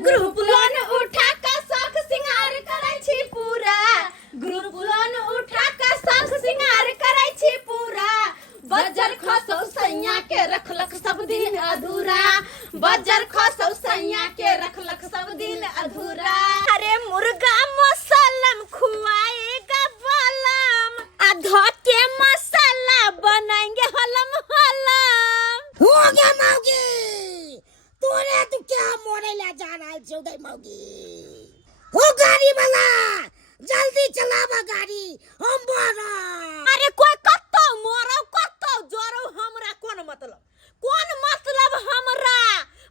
Group loan उठा के शौक सिंगार करै छी पूरा, ग्रुप लोन उठा के शौक सिंगार करै छी पूरा। बजर खसौ सैया के रखलक सब दिन अधूरा, बजर खसौ सैया के रखलक सब दिन अधूरा। अरे मुर्गा मसलम खुआएगा बालम, आधा के मसाला बनाएंगे हलम हलम। हो गया मौगी, तूने तो क्या मोरे ले जा रहा है चौधरी मौगी। हो गाड़ी वाला जल्दी चलावा गाड़ी, हम बोरा। अरे कोई कत्तो मोरो कत्तो जोरो, हमरा कोन मतलब हमरा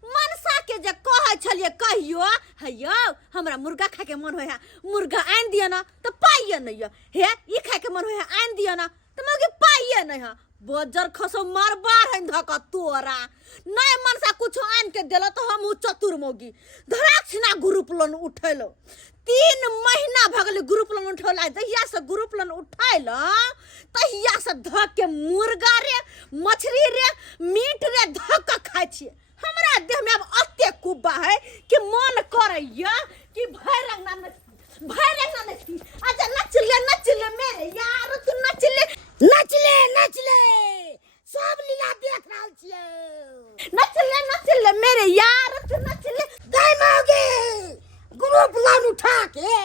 मनसा के जे कहै छलिए कहियो हैयो हमरा मुर्गा खाए के मन होय है, मुर्गा आन दिया ना तो पाइए नहीं हे, ई खाए के मन होय है आन दिया ना तो मगे पाइए नहीं है। बजर खसो मार बार है धका तोरा, नहीं मनसा कुछ आन के देला तो हम चतुर मोगी धराक्षना ग्रुप लोन उठेलो। 3 महीना भगले ग्रुप लोन उठौला, जहिया से ग्रुप लोन उठैल तहिया से धक के मुर्गा रे मछली रे मीट रे धक खाइ छिए। हमरा देह में अब अत्ते कुब्बा है कि मन करैया कि भैरंगना नचती। आजा नच ले मेरे यार, तू नच नचले सब लीला देख रहल छियै। नच ले मेरे यार, तू नच ले। गई मौगी, ग्रुप लोन उठा के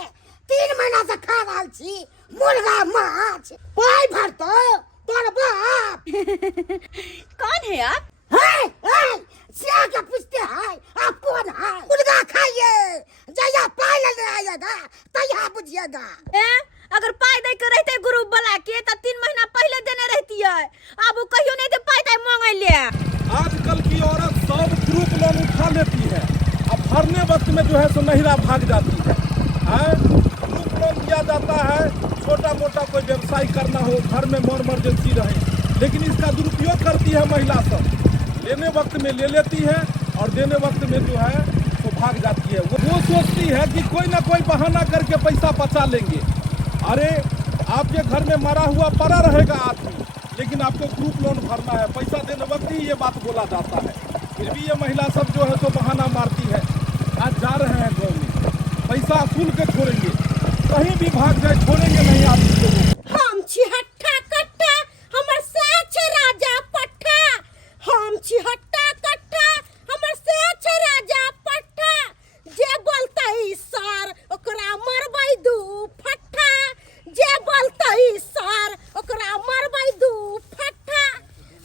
3 महीना से खा रहल छी मुर्गा माछ, पाई भरतो तोर बाप। कौन है आप? है सिया के पूछते हैं आप कौन है। मुर्गा खाइए, जया पाई लेने आएगा तैयार बुझिएगा। अगर पाई दे के रहते ग्रुप वाला के तो 3 महीना पहले देने रहती है, अब वो कहियो नहीं दे पाई दे मांगे ले। आजकल की औरत सब ग्रुप लोन उठा लेती है, अब भरने वक्त में जो है सो नहिरा भाग जाती है। ग्रुप लोन दिया जाता है, छोटा मोटा कोई व्यवसाय करना हो, घर में इमरजेंसी रहे, लेकिन इसका दुरुपयोग करती है महिला सब। लेने वक्त में ले लेती है और देने वक्त में जो है तो भाग जाती है। वो सोचती है कि कोई ना कोई बहाना करके पैसा बचा लेंगे। अरे आपके घर में मरा हुआ पड़ा रहेगा आदमी, लेकिन आपको ग्रुप लोन भरना है, पैसा देने वक्त ही ये बात बोला जाता है। फिर भी ये महिला सब जो है तो बहाना मारती है। आज जा रहे हैं गाँव में, पैसा असूल के छोड़ेंगे, कहीं भी भाग जाए छोड़ेंगे नहीं आप लोगों को। हम छिहट्टा कट्टा हमर सेछ राजा पट्टा, हम छिहट्टा कट्टा हमर सेछ राजा पट्टा। जे बोलतै सर ओकरा मरबै दू फट्टा, जे बोलतै सर ओकरा मरबै दू फट्टा।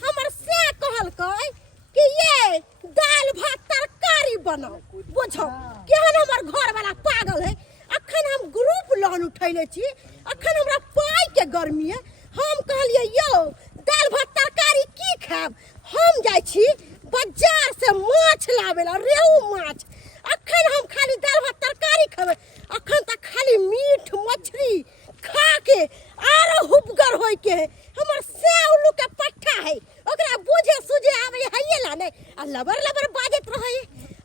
हमर से कहलकै कि ये दाल भात तरकारी बनाओ, बुझो केहन हमर घर वाला पागल है। अखन हम ग्रुप लोन उठैले छी, अखन हमरा पाई के गर्मी है। हम कहलिए यो दाल भात तरकारी की खाब, हम जाय छी बाजार से माछ लावेला, रेहू माछ। अखन हम खाली दाल भात तरकारी खेबै, अखन तक खाली मीट मछली खा के आरो हुबगर होय के है। हमर से उल्लू के पट्टा है, ओकरा बुझे सुझे आवे हइये ला नै आ लबर बाजत रहे।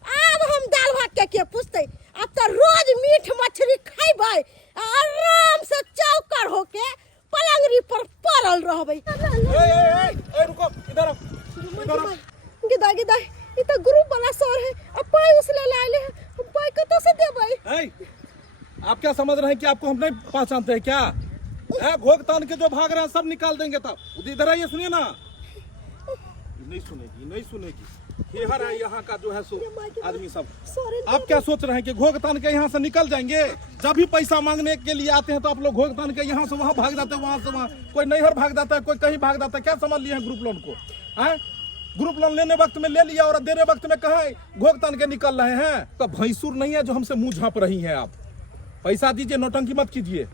अब हम दाल भात के पूछते, अब तो रोज मीट मछली खैबै, आराम से चौकर होके पलंगरी पर पड़ल रहबै। ए रुको, इधर आओ, इधर आओ। गिदा ई तो ग्रुप वाला सर है, अब पाई उसले लाइले है, हम पाई कतो से देबै। आप क्या समझ रहे हैं कि आपको हम नहीं पहचानते हैं क्या? घोग तान के जो भाग रहे हैं सब निकाल देंगे। तब इधर आइए, सुनिए ना। नहीं सुनेगी हेहर है यहाँ का जो है सो आदमी सब। आप क्या सोच रहे हैं कि घोग तान के यहाँ से निकल जाएंगे? जब भी पैसा मांगने के लिए आते हैं तो आप लोग घोग तान के यहाँ से वहाँ भाग जाते हैं, वहाँ से वहाँ कोई नैहर भाग जाता है, कोई कहीं भाग जाता है। क्या समझ लिए हैं ग्रुप लोन को? ग्रुप लोन लेने वक्त में ले लिया और देने वक्त में कहा घोग तान के निकल रहे हैं। तो भैंसुर नहीं है जो हमसे मुंह झाँप रही हैं। आप पैसा दीजिए, नौटंकी मत कीजिए।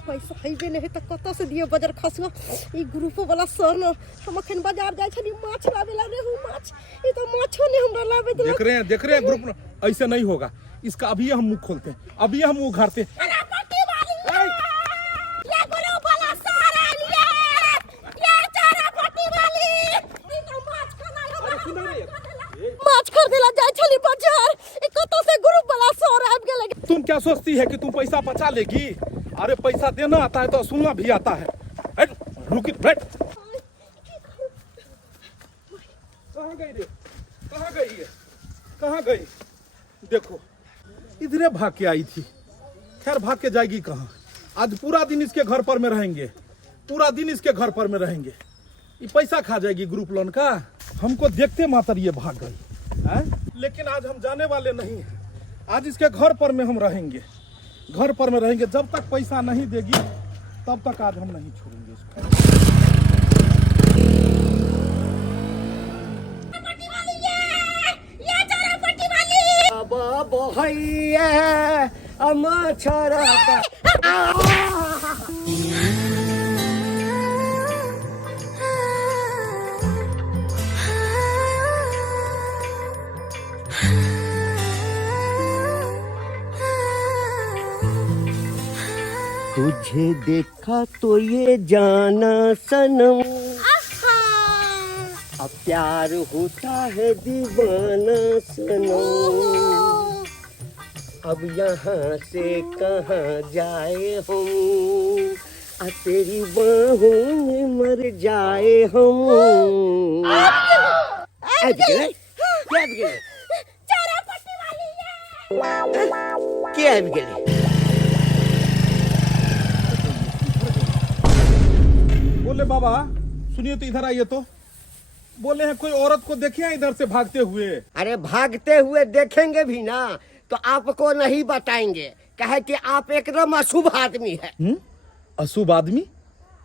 पैसा हैबे नहीं तो कत से दिए बजर खसुआ। ई ग्रुप वाला सर न हम अखन बाजार जाय छली माछ लावेला, रेहू माछ। ई तो माछो ने हमरा लावे दे। देख रहे हैं ग्रुप ऐसे नहीं होगा। इसका अभी हम मुंह खोलते हैं, अभी हम मुंह उघाड़ते हैं। माछ खरीदेला जाय छली बाजार, ई कत से ग्रुप वाला सर आब गेल। तुम क्या सोचती है कि तुम पैसा बचा लेगी? अरे पैसा देना आता है तो सुनना भी आता है। रुकी बैठ। कहाँ गई रे? कहाँ गई है? कहाँ गई? देखो इधरे भाग के आई थी, खैर भाग के जाएगी कहाँ। आज पूरा दिन इसके घर पर में रहेंगे, पूरा दिन इसके घर पर में रहेंगे। ये पैसा खा जाएगी ग्रुप लोन का। हमको देखते मात्र ये भाग गई है। लेकिन आज हम जाने वाले नहीं हैं। आज इसके घर पर में हम रहेंगे, घर पर में रहेंगे। जब तक पैसा नहीं देगी तब तक आज हम नहीं छोड़ेंगे इसको। अब भैया मछरा तुझे देखा तो ये जाना सनम, अब प्यार होता है दीवाना सनम। अब यहाँ से कहाँ जाए हम, तेरी बाहों में मर जाए हम। क्या है बोले बाबा सुनिए तो इधर आइए। तो बोले हैं कोई औरत को देखे हैं इधर से भागते हुए। अरे भागते हुए देखेंगे भी ना तो आपको नहीं बताएंगे, कहे कि आप एकदम अशुभ आदमी है। अशुभ आदमी?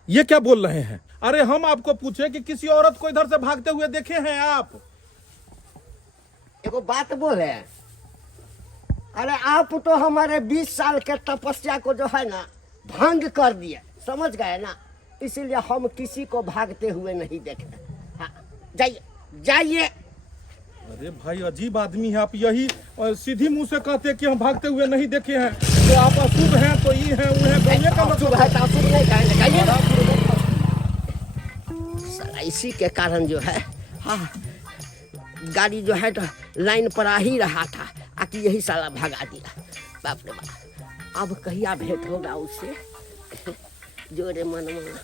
ये क्या बोल रहे हैं? अरे हम आपको पूछे कि किसी औरत को इधर से भागते हुए देखे हैं आप? एगो बात बोले, अरे आप तो हमारे 20 साल के तपस्या को जो है ना भंग कर दिए, समझ गए ना। इसीलिए हम किसी को भागते हुए नहीं देखे। हाँ, जाइए जाइए। अरे भाई अजीब आदमी है आप। यही और सीधी मुंह से कहते हैं कि हम भागते हुए नहीं देखे हैं, तो आप अशुभ हैं तो ये हैं वो हैं। ये का मतलब है तो अशुभ नहीं कहेंगे, जाइए। इसी के कारण जो है हाँ गाड़ी जो है तो लाइन पर आ ही रहा था, आके यही साला भगा दिया। बाप रे बाप, अब कहिया भेंट होगा उससे। जोरे मनवा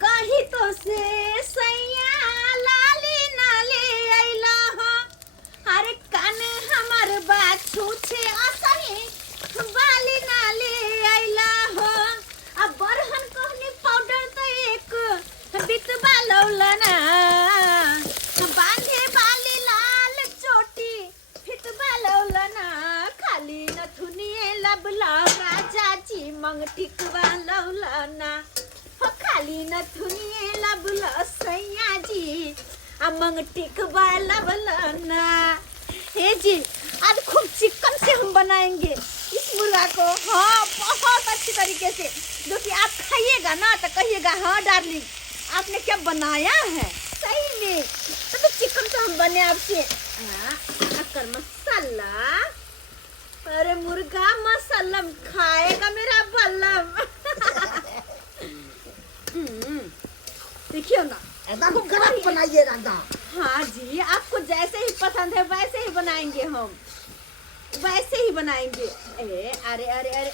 कही तो से सैया लाली नाले अइला हो। अरे काने हमर बात छूछे असही बाली नाले अइला हो। अब बरहन कहनी पाउडर तो एक बितबा लौलना, बांधे बाली लाल चोटी फितबा लौलना। खाली नथुनिए लबला राजा जी मंग टिकवा लौलना। खाली नथुनिए लबला सैया जी मंग टिकवा लबलना। हे जी आज खूब चिकन से हम बनाएंगे इस मुर्गा को। हाँ बहुत अच्छी तरीके से, जो कि आप खाइएगा ना तो कहिएगा हाँ डार्लिंग आपने क्या बनाया है सही में। तो चिकन तो हम बने आपसे कर मसाला। अरे मुर्गा मसलम खाएगा मेरा बल्लम। देखियो ना एकदम गरम बनाइए राजा। हाँ जी आपको जैसे ही पसंद है वैसे ही बनाएंगे हम, वैसे ही बनाएंगे। अरे अरे अरे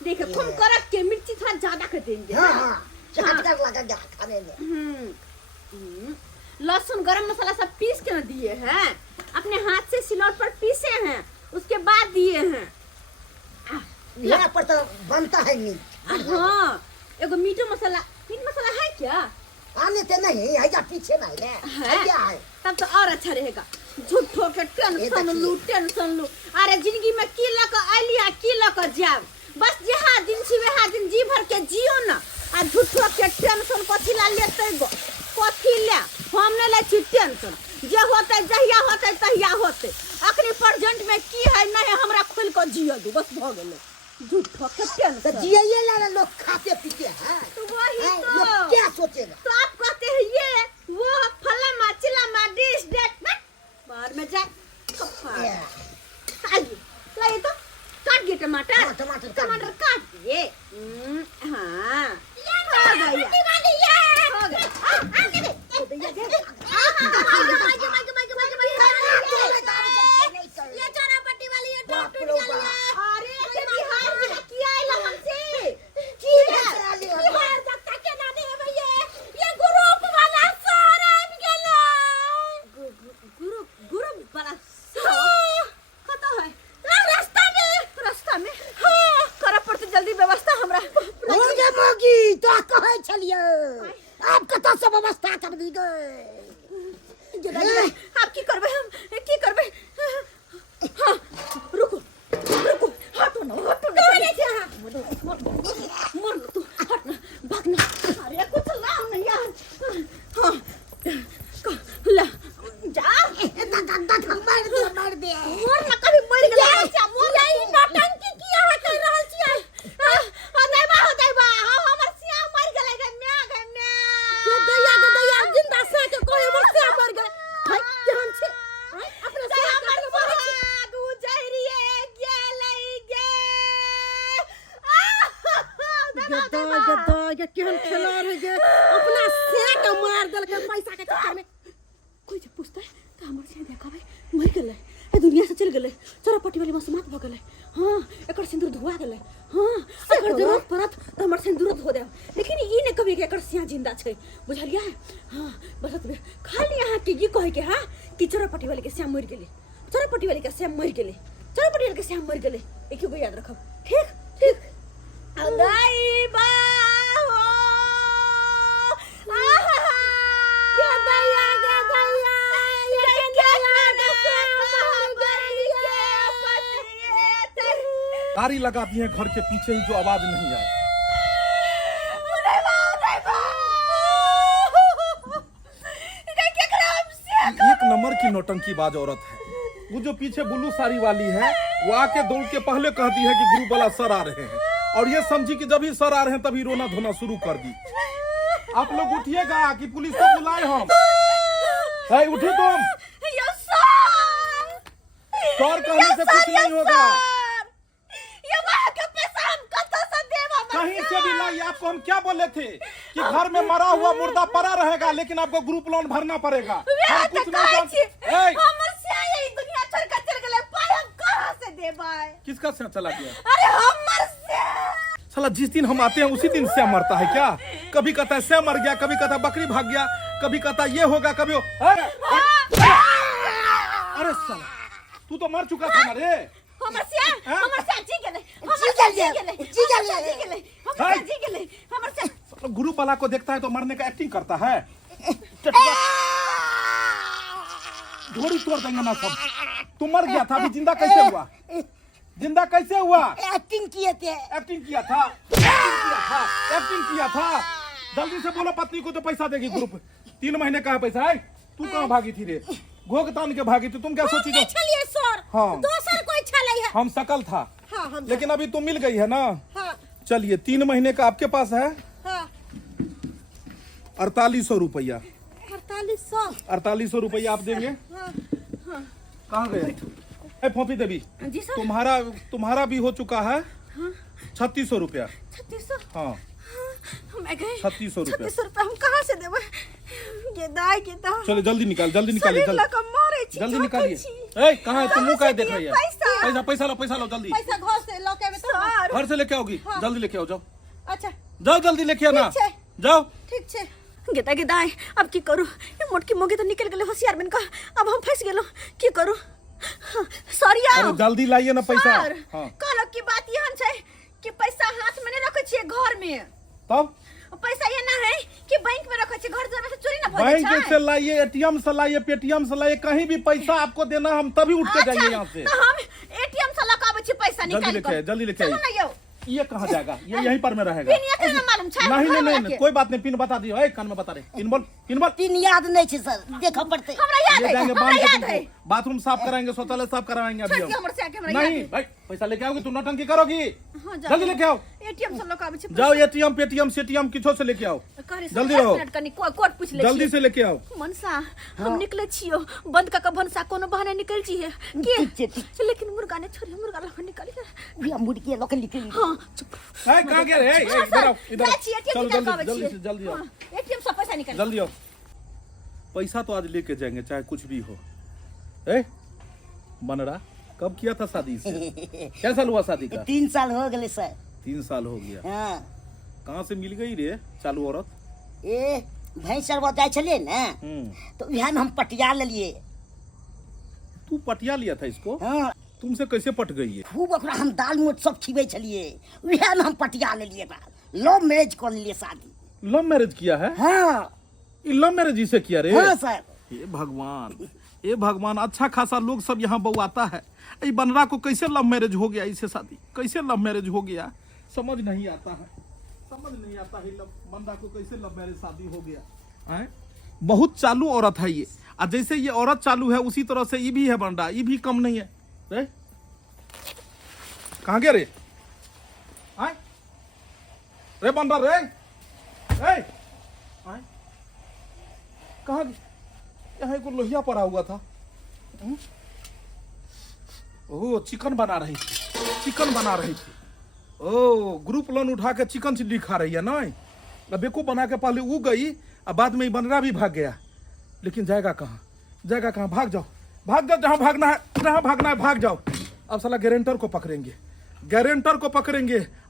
देखो खूब कड़क के मिर्ची थोड़ा ज्यादा कर देंगे। हाँ चटक लगेगा खाने में। लहसुन गरम मसाला सब पीस के ना दिए हैं, अपने हाथ से सिलौट पर पीसे हैं, उसके बाद दिए हैं। यहाँ पर तो बनता है मीट। हाँ एगो मीट मसाला है क्या? आने ते नहीं है या पीछे नहीं है क्या है? तब तो और अच्छा रहेगा। झूठो के टेंशन लू। अरे जिंदगी में की लक आलिया की लक जाब, बस जहाँ दिन छी वहाँ दिन जी भर के जियो ना। आ झूठो के टेंशन कथी ला लेते गो, कथी ले हम ने ले छी टेंशन। जे होते जहिया होते तहिया होते। अखनी प्रेजेंट में की है नहीं हमरा खुल को जियो दू, बस भ गेले। झूठो के टेंशन तो जिये ला लोग खाते पीते हैं। तो वही तो लोग क्या सोचेगा? तो आप कहते हैं ये वो फलामा चिलामा डिश डेट बाहर में जाए। आइए लाइए तो काट दिए टमाटर। हाँ, टमाटर काट दिए। हाँ हो गया हो गया। अरे बिहार में किया है हमसे की है बिहार तक के ना दे भैया ये ग्रुप वाला सारा आ गेला। ग्रुप वाला आप की करबे हम की करबे हाँ रुको रुको हटो ना कौन है क्या मोर तू हट ना भाग ना अरे कुछ लाओ ना यार हाँ ला जा मार दे मोर ना कभी मर गेला बच्चा मोर यही नौटंकी किया है कर रहल छी हां दैबा हमर सिया मर गेलै गे म्या ये दैया जिंदा से के कोई हमर से मर गए भाई केहन छे अपने से हमर भाग उजरिए गेलै गदा ये केहन खेला रह गए अपना से के मार देल के पैसा के चक्कर में कोई जब पूछता है तो हमर से देखाबे मर गेलै ए दुनिया से चल गेलै चरपटी वाली मसमात भ गेलै हां एकर सिंदूर धुआ गेलै हां अगर जरूरत पड़त तो हमर सिंदूर धो देब लेकिन ई ने कभी के एकर सिया जिंदा छै बुझलिया हां बस खाली यहां के ई कहे के हां कि चरपटी वाली के सिया मर गेलै चरपटी वाली के सिया मर गेलै चरपटी वाली के सिया मर गेलै एक को याद रखब ठीक ठीक अदाई बा हो या दैया तारी लगाती हैं घर के पीछे ही जो आवाज नहीं आए। एक नंबर की नौटंकीबाज औरत है। वो जो पीछे ब्लू साड़ी वाली है वो आके दौड़ के पहले कहती है कि ग्रुप वाला सर आ रहे हैं और ये समझी कि जब ही सर आ रहे हैं तभी रोना धोना शुरू कर दी। आप लोग उठिएगा कि पुलिस को बुलाए हम। है उठे तुम। सर कहने से कुछ नहीं होगा। कहीं से भी लाइए। आपको हम क्या बोले थे कि घर में मरा हुआ मुर्दा पड़ा रहेगा लेकिन आपको ग्रुप लोन भरना पड़ेगा। हम कुछ नहीं जानते। किसका से चला गया? अरे हमर से साला जिस दिन हम आते हैं उसी दिन से मरता है क्या? कभी कहता है से मर गया, कभी कहता है बकरी भाग गया, कभी कहता है ये होगा, कभी अरे साला तू तो मर चुका था ना रे। हमर से जी गेले हमर से ग्रुप वाला को देखता है तो मरने का एक्टिंग करता है। ढोरी तोड़ देंगे ना सब। तू मर गया था, अभी जिंदा कैसे हुआ? जिंदा कैसे हुआ? एक्टिंग किए थे। एक्टिंग किया था। जल्दी से बोलो पत्नी को तो पैसा देगी ग्रुप। 3 महीने का है पैसा है। तू कहाँ भागी थी रे? घोग तान के भागी थी। तुम क्या सोची थी? चलिए सर। हाँ। दोसर कोई छले है। हम सकल था। हाँ, लेकिन अभी तुम मिल गई है ना। हाँ। चलिए 3 महीने का आपके पास है। हाँ। 4800 रुपया। 4800 रुपया आप देंगे। कहाँ गए? फोपी देवी जी सर। तुम्हारा भी हो चुका है। 3600 रुपया। 3600 हाँ मैं गए 3600 रुपया। 3600 रुपया हम कहाँ से देबे? ये दाई के दा चलो जल्दी निकालिए जल्दी जल्दी निकालिए। कहाँ है तुम? मुँह काहे देख रही है? पैसा लो जल्दी। पैसा घर से लौके में तो घर से लेके आओगी। जल्दी लेके आओ जाओ। अच्छा जाओ जल्दी लेके आना। जाओ। ठीक छे। गेता के दाई अब की करू? ये मोटकी मोगे तो निकल गेले होशियार बन का। अब हम फंस गेलो की करू? सॉरी अरे जल्दी लाइए ना पैसा। हाँ। कल की बात यहन छै कि पैसा हाथ में नहीं रखे छिए घर में। तब पैसा ये ना है कि बैंक में रखे छिए। घर जब से चोरी ना भ जाए। बैंक से लाइए, एटीएम से लाइए, पेटीएम से लाइए, कहीं भी पैसा आपको देना हम तभी उठ के जाएंगे यहाँ से। तो हम एटीएम से लकाबे छी पैसा निकाल कर। जल्दी लेके चलो ना यो। ये कहाँ जाएगा? ये यहीं पर में रहेगा। पिन ये ना मालूम छै? नहीं कोई बात नहीं। पिन बता दियो। कान में बता रहे। पिन बोल। पिन याद नहीं छे सर। देखो पड़ते। हमरा याद ले है। जाएंगे हमरा बांध याद के है। तुमको। बाथरूम साफ कराएंगे, शौचालय साफ कराएंगे अभी हम। हमर से आके हमरा याद नहीं है। भाई पैसा लेके आओगी तुम नौटंकी करोगी। हाँ, जल्दी लेके आओ। एटीएम से लकाबे छी। जाओ एटीएम पेटीएम सेटीएम किछो से लेके आओ। जल्दी रहो। कोड पूछ ले। जल्दी से लेके आओ। मनसा हम निकले छियो बंद का भनसा कोनो बहाने निकल छी है के लेकिन मुर्गा ने छोरी मुर्गा लखन निकल गया। बिया मुर्गी लोकल निकली। हां है कहां गए रे? इधर आओ इधर। चलो जल्दी आओ। एटीएम से पैसा निकाल। जल्दी आओ। पैसा तो आज लेके जाएंगे चाहे कुछ भी हो। ए बनरा कब किया था शादी से? क्या साल हुआ शादी का? 3 साल हो गए सर। 3 साल हो गया। हाँ। कहाँ से मिल गई रे चालू औरत? ए भैंसर बताए चलिए ना तो यहाँ हम पटिया ले लिए। तू पटिया लिया था इसको? हाँ। तुमसे कैसे पट गई है? खूब ओकरा हम दाल मोट सब खिबे चलिए। यहाँ हम पटिया ले लिए। लव मैरिज कर लिए शादी। लव मैरिज किया है? हाँ। ये लव मैरिज जिसे किया रे? हाँ सर। ये भगवान, अच्छा खासा लोग सब यहाँ बउआता है, ये बनरा को कैसे लव मैरिज हो गया, इससे शादी कैसे लव मैरिज हो गया, समझ नहीं आता है बनरा को कैसे लव मैरिज शादी हो गया है। बहुत चालू औरत है ये, और जैसे ये औरत चालू है उसी तरह से ये भी है बनरा, ये भी कम नहीं है। रे कहाँ गया रे? आए रे बनरा रे, आए कहाँ यहाँ एक लोहिया पड़ा हुआ था। ओह चिकन बना रही थी। ओह ग्रुप लोन उठा के चिकन चिल्ली खा रही है ना। अब बेको बना के पहले वो गई और बाद में बनरा भी भाग गया, लेकिन जाएगा कहाँ? भाग जाओ जहाँ भागना है भाग जाओ। अब साला गारंटर को पकड़ेंगे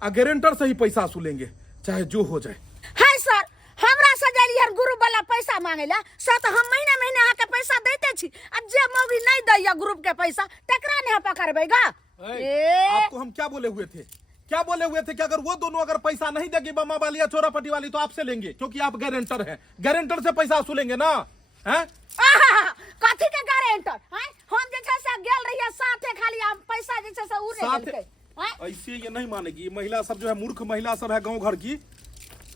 और गारंटर से ही पैसा वसूलेंगे, चाहे जो हो जाए। है सर, हमरा सजलियन ग्रुप वाला पैसा मांगेला सत हम महीने आके पैसा देते छी, अब जे मौगी नहीं दैया ग्रुप के पैसा तकरा ने पकड़बेगा। आपको हम क्या बोले हुए थे कि अगर वो दोनों अगर पैसा नहीं देगी बम्मा वाली या चोरापट्टी वाली तो आपसे लेंगे, क्योंकि आप गारंटर हैं, गारंटर से पैसा वसूलेंगे ना। हैं कथी के गारंटर हैं? हम जे छै से गेल रहिए साथे, खाली हम पैसा जे छै से उ ने देलकै। ऐसे ये नहीं मानेगी महिला सब, जो है मूर्ख महिला सब है गांव घर की।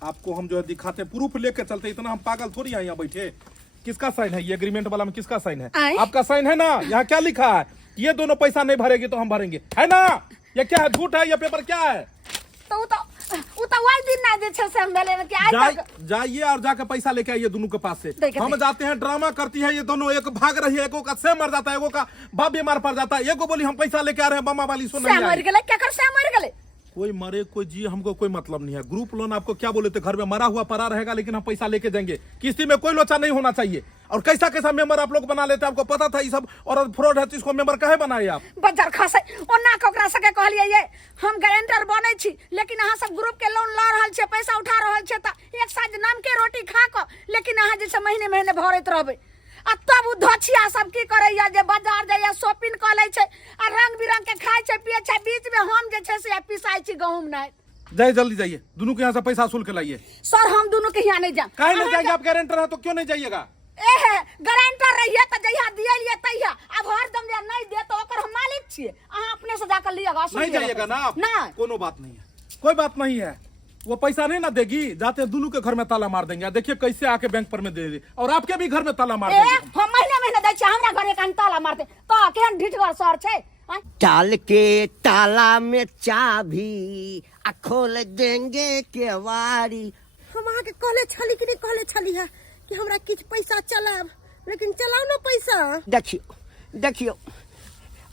आपको हम जो है दिखाते हैं, प्रूफ लेके चलते, इतना हम पागल थोड़ी हैं यहाँ बैठे। किसका साइन है ये एग्रीमेंट वाला में? किसका साइन है? आपका साइन है ना। यहाँ क्या लिखा है? ये दोनों पैसा नहीं भरेगी तो हम भरेंगे, है ना? ये क्या है? झूठ है? ये पेपर क्या है? तो वही दिन ना जे छै से हम लेले कि आज तक जाइए और जाकर पैसा लेके आइए दोनों के पास से। हम जाते हैं, ड्रामा करती है ये दोनों, एक भाग रही है, एक का से मर जाता है, एक का बाप बीमार पड़ जाता है, एक को बोली हम पैसा लेके आ रहे हैं, बम्मा वाली सुन मर गेले, क्या कर से मर गेले? कोई मरे कोई जी, हमको कोई मतलब नहीं है। ग्रुप लोन आपको क्या बोले थे, घर में मरा हुआ पड़ा रहेगा, लेकिन हम पैसा लेके जाएंगे। किस्ती में कोई लोचा नहीं होना चाहिए। और कैसा मेंबर आप लोग बना लेते हैं, आपको पता था ये सब और फ्रॉड है, तो इसको मेंबर काहे बनाए आप? बजार खासे ओना कोकरा सके कहलिए ये हम गारंटर बनै छी, लेकिन अहाँ सब ग्रुप के लोन ल रहल छे, पैसा उठा रहल छे, त एक साथ नाम के रोटी खा क, लेकिन अहाँ जे महीने भरैत रहबै। आ तब उ धछिया सब की करैया जे बाजार जाइया, शॉपिंग क लै छै आ रंग बिरंग के खाय छै पिए छै, बीच में हम जे छै से पिसाई छी गहूम नहीं। जाइए जल्दी जाइए, दोनों के यहाँ से पैसा वसूल के लाइए। सर हम दोनों के यहाँ नहीं जा। काहे नहीं जाएंगे? आप गारंटर है तो क्यों नहीं जाइएगा? गारंटर रहिए त जहिया दियलिए तहिया, अब हरदम जे नहीं दे तो ओकर हम मालिक छिए, अहाँ अपने से जाकर लिएगा। नहीं जाइएगा ना आप? ना कोनो बात नहीं है, कोई बात नहीं है। वो पैसा नहीं ना देगी, जाते हैं दोनों के घर में ताला मार देंगे। देखिए कैसे आके बैंक पर में दे दे, और आपके भी घर में ताला मार देंगे। हम महीने दै छी, हमरा घर में ताला मारते तो केहन ढिठगर सर छै। डाल के ताला में चाबी आ खोल देंगे केवाड़ी। हम अहाँ के कहले छली कि नहीं कहले छली है कि हमरा किछ पैसा चलाब, लेकिन चलाओ ना पैसा। देखियो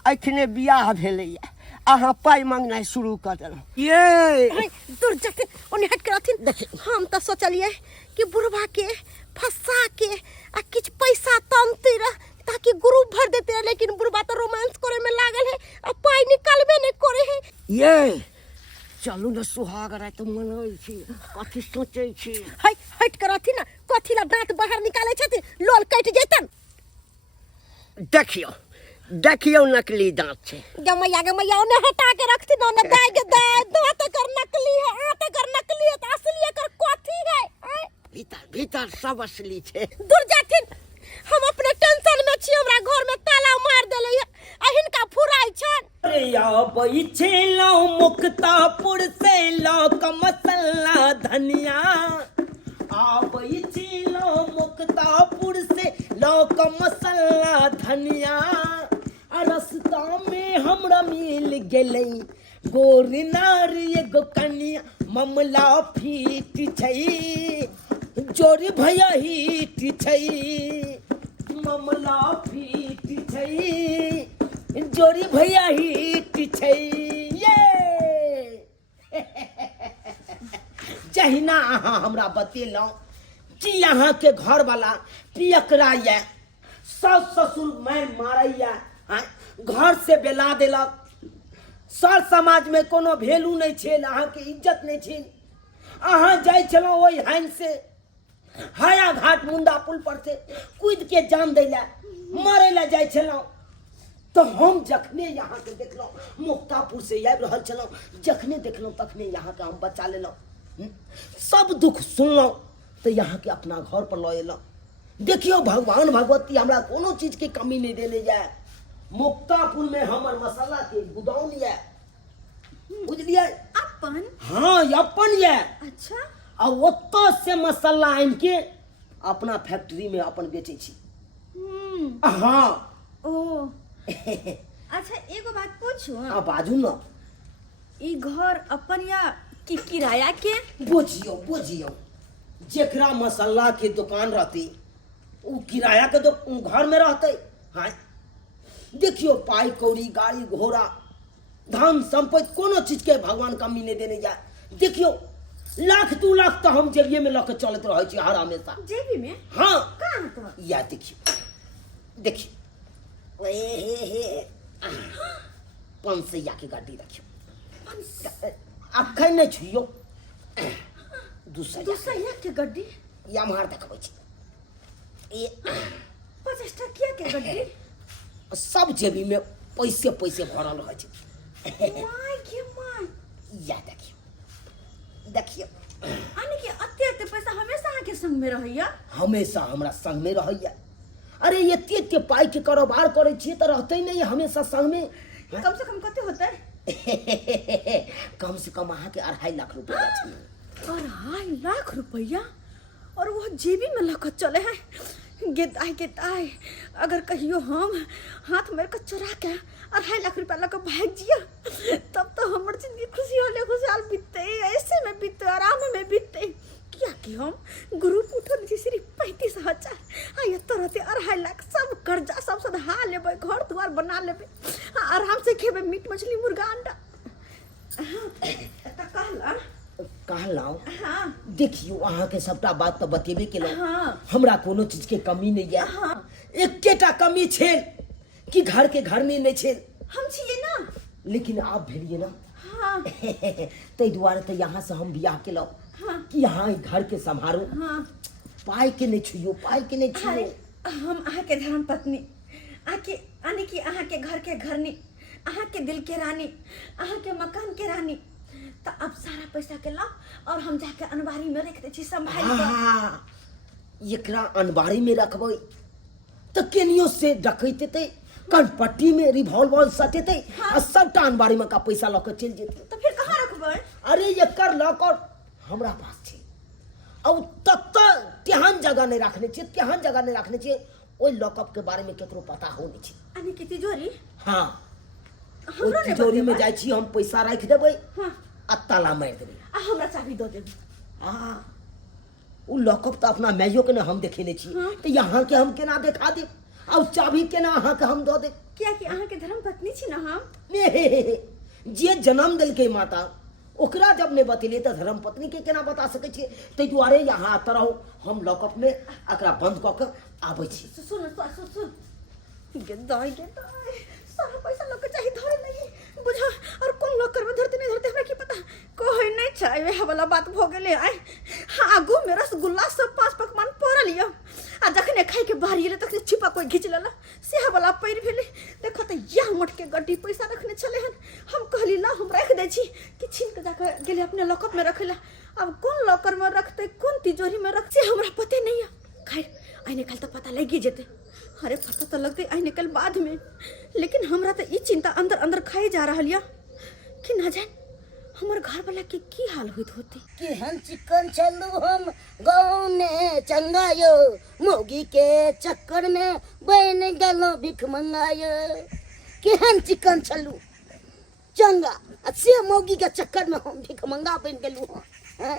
अखने बियाह भेलैया, अहाँ पाई मांगनाइ शुरू कर देलहुँ। ये दूर जाके ओने हट के रहथिन। देखिए हम तो सोचलिए कि बुढ़वा के फंसा के आ किछ पैसा तंगते रह, ताकि ग्रुप भर देते रह, लेकिन बुढ़वा तो रोमांस करे में लागल है, अब पाई निकालबे नहीं करे है। ये चलू न सुहाग रात मनबै छी, कथी सोचै छी? हट के रहथिन ना, कथी ला दांत बाहर निकाले छथिन, लोल कट जेतन। देखियो नकली दांत छै। गमैया ओने हटा के रखथिन, ओने दांत कर नकली है, आंत कर नकली है, तो असली कर कथी है? भीतर सब असली छै। दूर जाथिन, हम अपने टेंशन में छी, हमरा घर में ताला मार देले है, अहिन का फुराई छन। आबै छेलौ मुक्तापुर से लौक मसल्ला धनिया, आबै छेलौ मुक्तापुर से लौक मसल्ला धनिया, रास्ता में हमरा मिल गेलै गोरी नारी एगो कनिया, मामला फीट छै, जोरी भैया हिट छै, मामला फीट छै, जोरी भैया हिट छै। ये जहिना अहाँ हमरा बतेलहुँ कि अहाँ के घर वाला पियकरा ये, सास ससुर माय मारैया, घर से बेला देलक, सर समाज में कोनो वैल्यू नहीं छै, अहाँ के इज्जत नहीं छै। अहाँ जाय छलहुँ ओहि हानि से हाया घाट मुंडा पुल पर से कूद के जान दै ला, मरे ला जाय छलहुँ, तो हम जखने यहाँ के देखलहुँ, मुक्तापुर से आबि रहल छलहुँ, जखने देखलहुँ तखने यहाँ के हम बचा लेलहुँ, सब दुख सुनलहुँ, तो यहाँ के अपना घर पर लऽ एलहुँ। देखियो भगवान भगवती हमरा कोनो चीज के कमी नहीं देने जाए। मुक्तापुर में हमर मसाला के गुदाम ये, बुझलिए? अपन? हाँ अपन ये। अच्छा। और ओतऽ से मसाला आनि के अपना फैक्ट्री में अपन बेचे छी। हाँ। ओ अच्छा एगो बात पूछू? हाँ बाजू न। ई घर अपन या कि किराया के? बुझियो बुझियो, जेकरा मसाला के दुकान रहती उ किराया के घर में रहते। हाँ देखियो पाई कौड़ी गाड़ी घोड़ा धन संपत्ति कोनो चीज के भगवान कमी नहीं देने जाए। देखियो लाख 2 लाख तो हम जेबिये में लके चलत रहे छी हर हमेशा। जेबी में? हाँ कहाँ तो? या देखियो देखियो हे 500 के गाड़ी रखियो। अखन नहीं छुइयो 200 के गड्डी? या मार देखबै छी। ये 50 टकिया के गड्डी? सब जेबी में पैसे पैसे भरल रहे छै। माय के माय। या देखियो देखियो आने के अत्ते पैसा हमेशा आके के संग में रहैया? हमेशा हमरा संग में रहैया। अरे एते पाई के कारोबार करे छी त रहते नहीं हमेशा संग में। कम से कम कते होता है? कम से कम अहाँ के 2.5 लाख रुपया छै। 2.5 लाख रुपया? और वो जेबी में लखत चले हैं? गेदाय अगर कहियो हम हाथ मेरे को चुरा के 2.5 लाख रुपया लगा भाग जिया तब तो हमारी जिंदगी खुशी होले खुशहाल बीतते, ऐसे में बीतते, आराम में बीतते। क्या कि हम ग्रुप उठल जी सिर्फ 35,000 आ तो रहते 2.5 लाख सब कर्जा सब सधा लेबे, घर द्वार बना लेबे, आराम से खेबे मीट मछली मुर्गा अंडा। कहलाओ। हाँ। देखियो अहाँ के सबटा बात तो बतेबे केलहुँ। हाँ। हमरा कोनो चीज के कमी नहीं है। हाँ। एकेटा कमी छे कि घर के घर में नहीं छे। हम छिए ना, लेकिन आप भेलिए ना। हाँ। तै द्वारे तो यहाँ से हम बियाह केलहुँ। हाँ। कि यहाँ घर के संभारू। हाँ। पाई के नहीं छुइयो, पाई के नहीं छुइयो। हम अहाँ के धर्म पत्नी आके आने की अहाँ के घर के घरनी, अहाँ के दिल के रानी, अहाँ के मकान के रानी। तो अब सारा पैसा के लाओ और हम जाके अनबारी में रख दे छी संभाल के। एकरा अनबारी में रखबै तो केनियो से डकैते ते कनपट्टी में रिवॉल्वर सटेते। हाँ। और सबटा अनबारी में का पैसा लके चल जेते। तो फिर कहाँ रखबै? अरे एकर लकर हमरा पास छे। अब तक तेहन जगह नहीं रखने छे, तेहन जगह नहीं रखने छे ओई लॉकअप के बारे में केकरो पता हो नहीं छे। आने की तिजोरी? हाँ हमरो ओई तिजोरी में जाय छी हम पैसा रख देबै। हाँ। आ ताला मार देबै। आ हमरा चाबी दो देबै। हाँ उ लॉकअप तो अपना मैयो के ना हम देखेने छी। हाँ। तो यहाँ के हम केना देखा देब? अब चाबी केना अहाँ के हम दो देब? क्या कि अहाँ के धर्म पत्नी छी ना हम? जे जन्म दिलकै माता ओकरा जब नहीं बतेलिए तो धर्म पत्नी के केना बता सकै छी? तै दुआरे यहाँ आते रहो हम लॉकअप में एकरा बंद क के आबै छी। सुन गेदाय सारा पैसा लोग चाहिए धरे नहीं बुझा। और कौन लोग करबे धरते नहीं धरते हमरा की पता। कोई नहीं चाहिए है वाला बात भ गेले। आय आगू में रसगुल्ला सब 5 पकवान पड़ल लियो आ जखने खाई के बाहर एले तक छिपा कोई घिच लेला से वाला पैर भेले। देखो त या मोट के गड्डी पैसा रखने चले हन। हम कहली ला हम रख दे छी कि छीन के जाके गेले अपने लॉकअप में रखेला। अब कौन लॉकर में रखते कौन तिजोरी में रखते हमरा पते नहीं है। खैर आइने कल तो पता लग जेते। अरे पता तो लगते आई निकल बाद में, लेकिन हमरा तो ई चिंता अंदर अंदर खाई जा रहा लिया कि ना जान हमर घर वाला के की हाल होइत होते। केहन चिकन चलू हम गाँव ने चंगायो, मोगी के चक्कर में बन गलो भिख मंगायो। केहन चिकन चलू चंगा से मोगी के चक्कर में हम भिख मंगा बन गलू। हाँ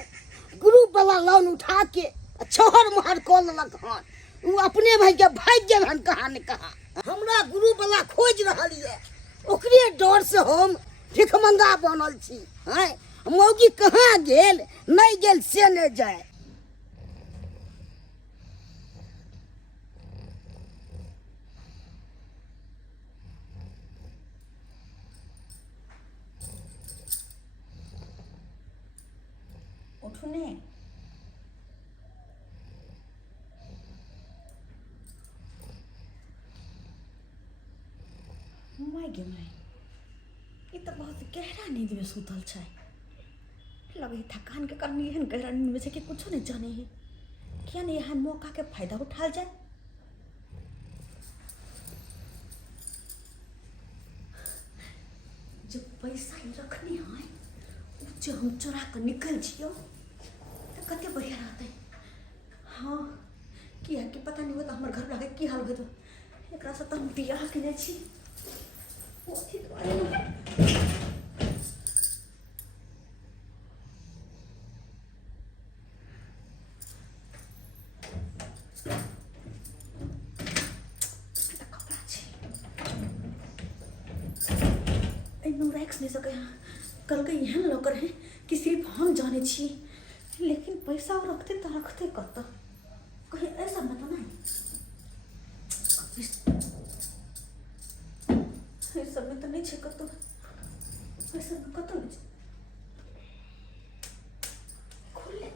ग्रुप वाला लोन उठा के छोहर मोहर कॉल लग हन। वो अपने भाई के भाग गेल हन कहाँ ने कहाँ। हमरा ग्रुप वाला खोज रहा है, ओकरे डर से हम भिख मंगा बनल छी। हाँ मौगी कहाँ गेल नहीं गेल से नहीं जाए। उठू ने माय गे माय, ये तो बहुत गहरा नींद में सुतल छै। लगे थकान के कारण एहन गहरा नींद में से कि कुछो नहीं जाने है। क्या नहीं यहाँ मौका के फायदा उठाल जाए। जब पैसा ही रखनी है जो हम चोरा कर निकल जियो तो कते बढ़िया रहते। हाँ की है कि पता नहीं होता हमारे घर लागे की हाल हो तो एक रास्ता तो हम बियाह के नहीं छी वो थी द्वारे रैक्स नहीं सके कल के यहाँ लौकर है कि सिर्फ हम जाने छी, लेकिन पैसा रखते तो रखते कत कहीं ऐसा न तो नहीं इस सब में तो नहीं छे कत ऐसा में कत नहीं खोल ले।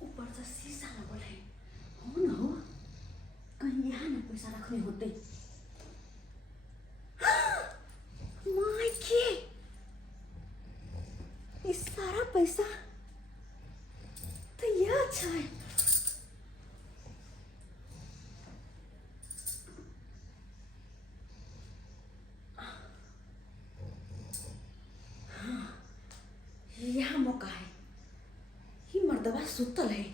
ऊपर से शीशा लगल है हो न हो कहीं यहाँ ना पैसा रखने होते। माय के ये सारा पैसा तो यह अच्छा है। यहाँ मौका है, ही मर्दबा सुतल है,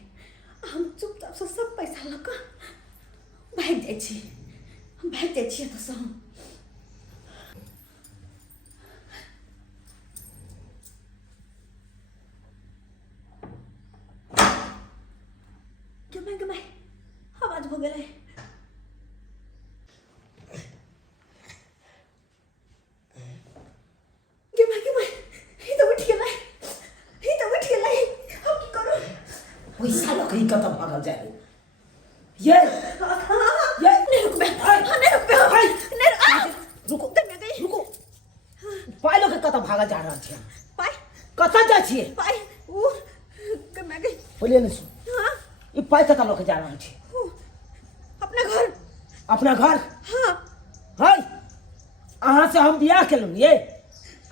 हम चुपचाप से सब पैसा लगा भाग जाए छी, हम भाग जाए छी तो सब गमाई आवाज हो गया है। पैसा लकड़ी का तब भागल जाए ये रुको रुको पाई लोग कत भागा जा रहा छे पाई कत जा छिए पाई ओ मैं गई बोलिए न सुन। हां ई पाई कत लोग जा रहा छे अपना घर हां हाय अहां से हम बियाह केलु ये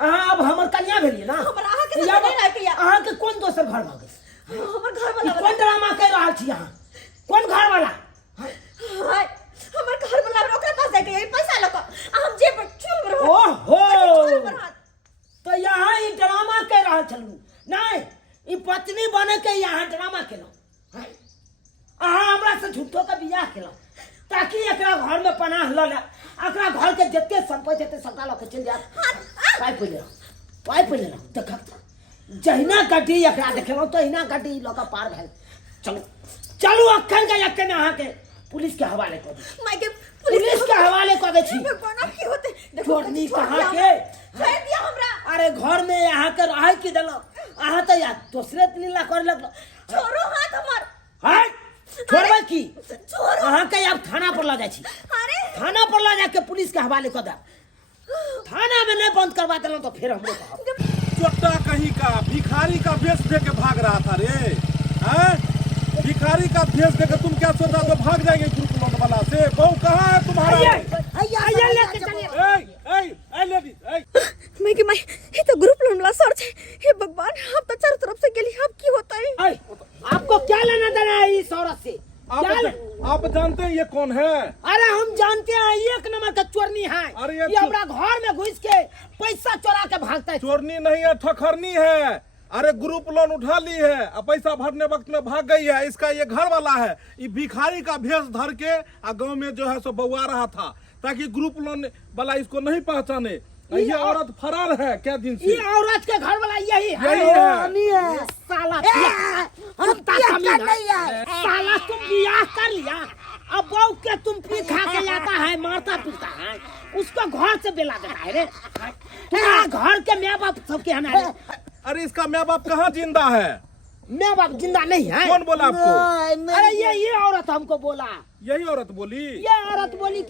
अहां अब हमर कन्या भेलिए ना हमर अहां के नहीं रह के अहां के कौन दोसर घर भागे हमर घर वाला कौन ड्रामा कर रहा छी यहां कौन घर वाला हाय हमर घर वाला ओकरा पास जाके यही पैसा लगा हम जे पर चुप रहो। ओहो तो यहां ई ड्रामा कर रहा छलू नहीं ई पत्नी बने के यहां ड्रामा केलो हाय अहां हमरा से झूठो का बियाह केलो ताकि एकरा घर में पनाह ल ले एकरा घर के जत्ते संपत्ति हेते सबका ल के चल जा पाई पहिले देख जहिना गड्डी एकरा देखलो तो हिना गड्डी ल के पार भेल चलो चलो अखन के यक्के ने अहां के पुलिस के हवाले कर दे माय के पुलिस के हवाले कर दे छी भगवान की होते छोड़नी कहां के छोड़ दिया हमरा। अरे घर में यहाँ के रहे की देलो अहाँ तो यार दूसरे लीला कर लगलो छोड़ो हाथ हमर हाय छोड़बे की छोड़ो अहाँ के अब थाना पर ला जाय छी अरे थाना पर ला जाके पुलिस के हवाले कर दे थाना में नहीं बंद करवा देलो तो फिर हमरे कहब चोट्टा कहीं का भिखारी का वेश दे के भाग रहा था रे हैं? भिखारी का भेष देकर तुम क्या सोच रहा तो भाग जाएंगे ग्रुप लोन वाला से। बहू कहाँ है तुम्हारा? लेके चलिए लेडीज मैं कि मैं ये तो ग्रुप लोन वाला सर है। हे भगवान हम तो चारों तरफ से गेली अब की होता है। आपको क्या लेना देना है इस औरत से? आप जानते हैं ये कौन है? अरे हम जानते हैं एक नंबर का चोरनी है। अरे ये हमारा घर में घुस के पैसा चोरा के भागता है। चोरनी नहीं है, ठखरनी है। अरे ग्रुप लोन उठा ली है और पैसा भरने वक्त में भाग गई है। इसका ये घर वाला है। ये भिखारी का भेष धर के गांव में जो है सो बउआ रहा था ताकि ग्रुप लोन वाला इसको नहीं पहचाने। ये औरत फरार है क्या दिन से? ये औरत के घर वाला यही है। साला साला तुम बियाह कर लिया अब बहू के तुम पी खा के जाता है मारता पीता है उसको घर से बेला देता है रे। तुम्हारा घर के माँ बाप सबके है। अरे इसका माँ बाप कहाँ जिंदा है? माँ बाप जिंदा नहीं है। कौन बोला आपको? अरे ये औरत हमको बोला। यही औरत बोली? ये औरत बोली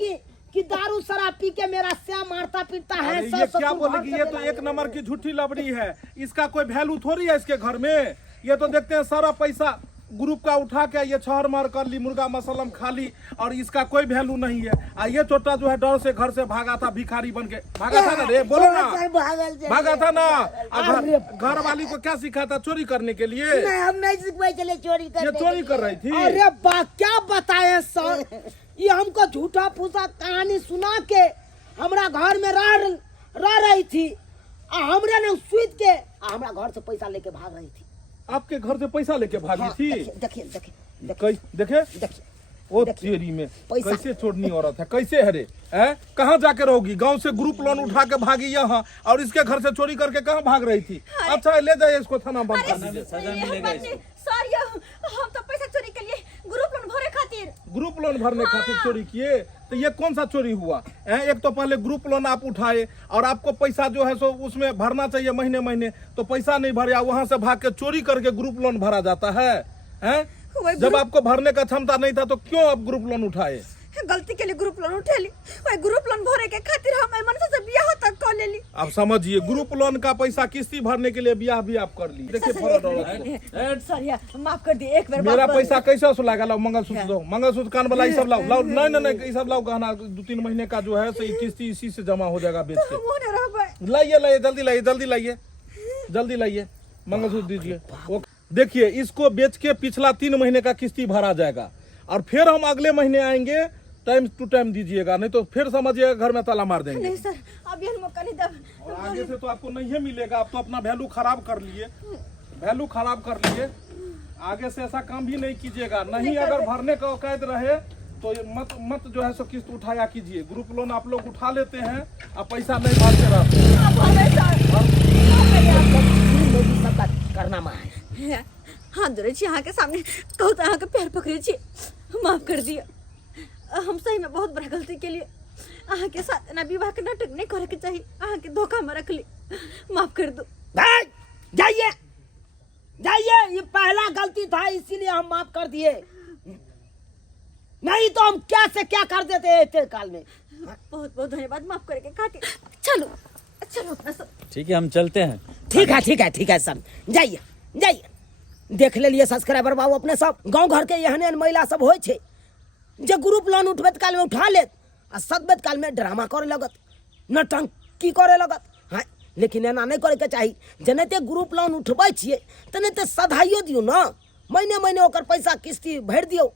कि दारू शराब पी के मेरा श्याम मारता पीता है। ये क्या बोलेगी? ये तो एक नंबर की झूठी लबड़ी है। इसका कोई वैल्यू थोड़ी है इसके घर में। ये तो देखते हैं सारा पैसा ग्रुप का उठा के ये छहर मार कर ली, मुर्गा मसलम खा ली और इसका कोई वैल्यू नहीं है। ये छोटा जो है डर से घर से भागा था, भिखारी बन के भागा था ना रे, बोलो ना, भागा था ना। घर वाली को क्या सिखाया था? चोरी करने के लिए। हम नहीं सिखवाई चले चोरी कर। ये चोरी कर रही थी। अरे बा क्या बताए सर, ये हमको झूठा फूसा कहानी सुना के हमरा घर में रह रही थी। हमरे ने सुत के हमरा घर से पैसा लेके भाग रही थी। आपके घर से पैसा लेके भागी थी? देखिए देखे ओ तेरी में पैसा। कैसे छोड़नी औरत है, कैसे है रे? कहाँ जाके रहोगी? गांव से ग्रुप लोन उठा के भागी यहाँ, और इसके घर से चोरी करके कहाँ भाग रही थी? अच्छा ले जाइए इसको थाना बंद करने। सर ये हम तो पैसा चोरी के लिए ग्रुप लोन भरे खातिर। ग्रुप लोन भरने खातिर चोरी किए? तो ये कौन सा चोरी हुआ? एक तो पहले ग्रुप लोन आप उठाए और आपको पैसा जो है सो उसमें भरना चाहिए महीने महीने, तो पैसा नहीं भरे, वहां से भाग के चोरी करके ग्रुप लोन भरा जाता है? जब आपको भरने का क्षमता नहीं था तो क्यों आप ग्रुप लोन उठाए? गलती के लिए ग्रुप लोन उठेली, वही ग्रुप लोन भरे के खातिर हम मनसा से बियाह तक कर लेली। आप समझिए, ग्रुप लोन का पैसा किस्ती भरने के लिए ब्याह भी आप कर ली। देखिए सर या माफ कर दिए, एक बार मेरा पैसा कैसे वसूलेगा? लाओ मंगलसूत्र दो, मंगलसूत्र कान वाला ये सब लाओ। लाओ नहीं ये सब लाओ, गहना 2-3 महीने का जो है सो किस्ती इसी से जमा हो जाएगा बेच के। लाइए जल्दी लाइए मंगलसूत्र दीजिए। देखिए इसको बेच के पिछला 3 महीने का किस्ती भरा जाएगा और फिर हम अगले महीने आएंगे, टाइम टू टाइम दीजिएगा, नहीं तो फिर समझिएगा घर में ताला मार देंगे। नहीं सर अभी हम मौका नहीं दब। और आगे से तो आपको नहीं मिलेगा, आप तो अपना वैल्यू खराब कर लिए, आगे से ऐसा काम भी नहीं कीजिएगा। नहीं अगर भरने का औकात रहे तो मत जो है सो किस्त उठाया कीजिए। ग्रुप लोन आप लोग उठा लेते हैं और पैसा नहीं भरते रहते। करना है हाथ जोड़े छी अहाँ के सामने, कहू तो अहाँ के पैर पकड़े छी, माफ कर दिया। हम सही में बहुत बड़ा गलती के लिए अहाँ के साथ ना विवाह के नाटक नहीं करे के चाहिए, अहाँ के धोखा में रख ली, माफ कर दो। जाइए ये पहला गलती था, इसीलिए हम माफ कर दिए, नहीं तो हम क्या से क्या कर देते इतने काल में। बहुत बहुत धन्यवाद माफ करे के खातिर। चलो अपना सब ठीक है, हम चलते हैं। ठीक है सब जाइए देख लिए सब्सक्राइबर बाबू अपने सब गांव घर के एहन महिला सब होय छे जे ग्रुप लोन उठबैत काल में उठा लेत आ सदबैत काल में ड्रामा करे लगत, नौटंकी करे लगत। हाँ लेकिन एना नहीं करे के चाही। जनेते ग्रुप लोन उठबै छियै तनेते सधाइयो दियौ ना, महीने ओकर पैसा किस्ती भरि दियौ।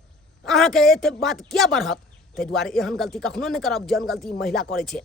अहाँ के एते बात किया बढ़त? ताहि दुआरे एहन गलती कखनो नहीं करब जन गलती महिला करे छै।